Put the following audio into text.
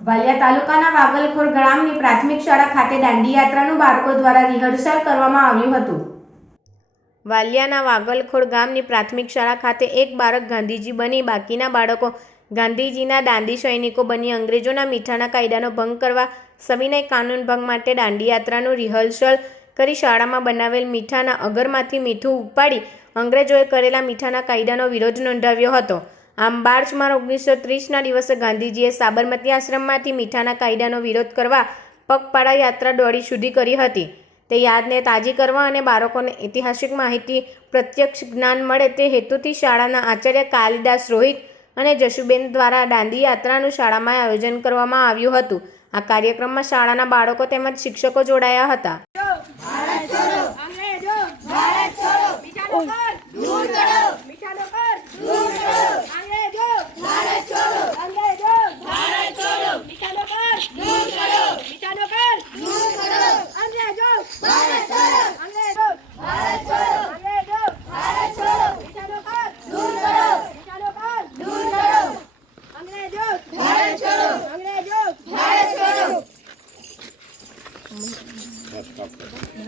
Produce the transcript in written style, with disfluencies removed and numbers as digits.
વાલિયા તાલુકાના વાગલખોર ગ્રામની પ્રાથમિક શાળા ખાતે દાંડી યાત્રાનું બાળકો દ્વારા રિહર્સલ કરવામાં આવ્યું હતું। વાલિયાના વાગલખોર ગામની પ્રાથમિક શાળા ખાતે એક બાળક ગાંધીજી બની બાકીના બાળકો ગાંધીજીના દાંડી સૈનિકો બની અંગ્રેજોના મીઠાના કાયદાનો ભંગ કરવા સવિનય કાનૂન ભંગ માટે દાંડી યાત્રાનું રિહર્સલ કરી શાળામાં બનાવેલ મીઠાના અગરમાંથી મીઠું ઉપાડી અંગ્રેજોએ કરેલા મીઠાના કાયદાનો વિરોધ નોંધાવ્યો હતો। આમ 12 માર્ચ 1930ના દિવસે ગાંધીજીએ સાબરમતી આશ્રમમાંથી મીઠાના કાયદાનો વિરોધ કરવા પગપાળા યાત્રા દોડી સુધી કરી હતી। તે યાદને તાજી કરવા અને બાળકોને ઐતિહાસિક માહિતી પ્રત્યક્ષ જ્ઞાન મળે તે હેતુથી શાળાના આચાર્ય કાલિદાસ રોહિત અને જશુબેન દ્વારા દાંડી યાત્રાનું શાળામાં આયોજન કરવામાં આવ્યું હતું। આ કાર્યક્રમમાં શાળાના બાળકો તેમજ શિક્ષકો જોડાયા હતા।